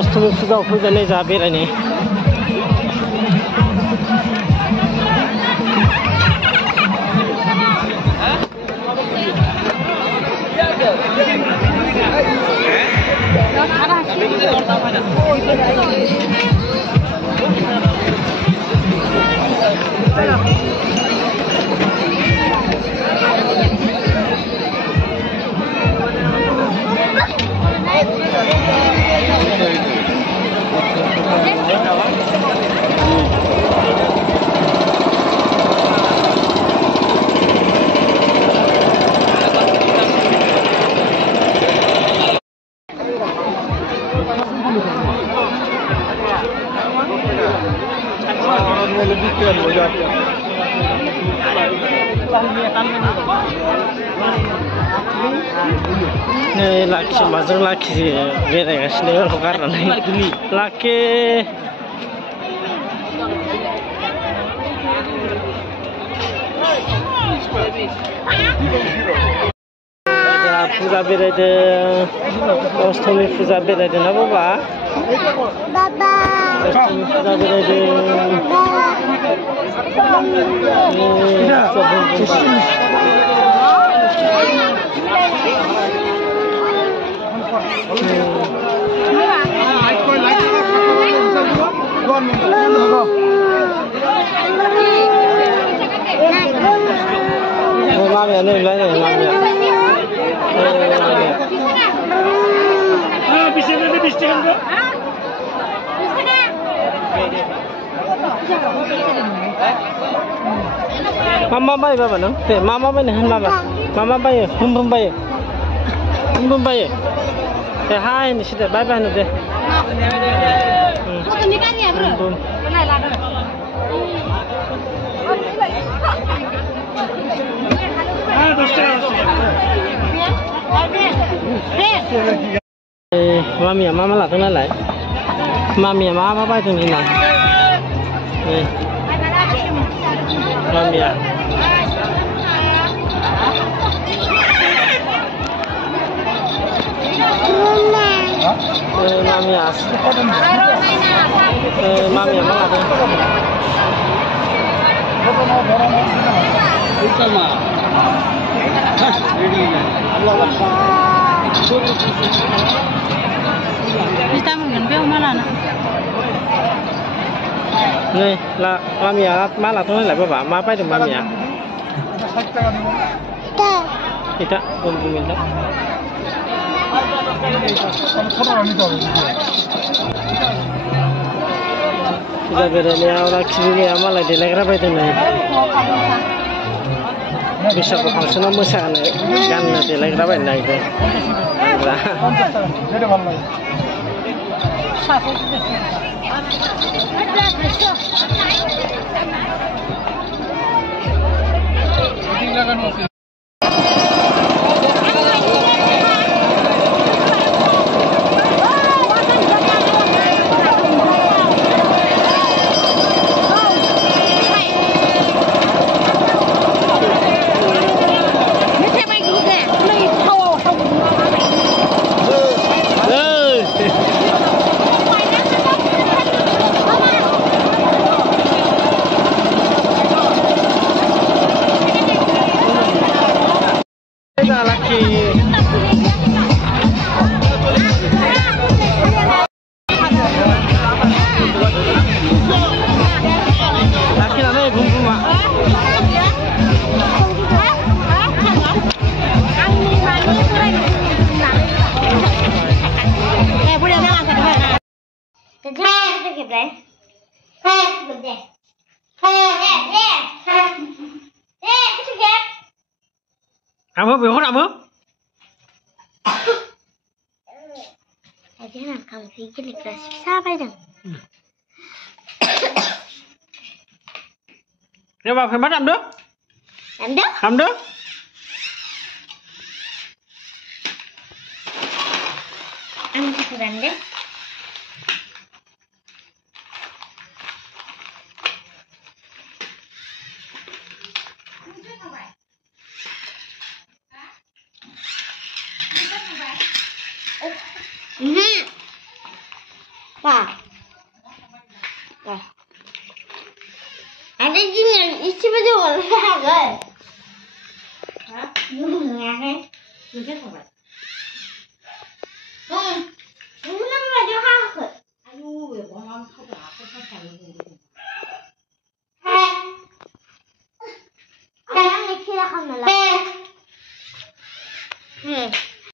अष्टमी फुजायाव फैनानै जा बेरायनो Ini laki mazang laki beregasnya orang karena laki puja berada Ostami puja berada na baba baba Ostami puja berada mamia nih lah nih mamia bisa enggak mama bayi bapa nang mama bayi nih mama bayi hum bayi hai nih sudah bye bye nih deh ini kan ya bro mamia mama lah tengah lah mamia mama bayi tuh nih lah mamia mamia mamia mana tuh kita mengenal mana nih lah mamia malah tuh lah bapak apa itu mamia tidak belum minta sudah berani orang kiri malah dilegar apa itu nih bisa berfungsi nama sana kan dilegar apa ini itu Apa behor apa? Aja nak kamu pikir di kelas siapa itu? Ya bapak hemat am do? Am do? Am do? Ang sikuran deh. Pak. Pak. Ada juga isi baju warna. Hah? Ini kan? Bisa apa?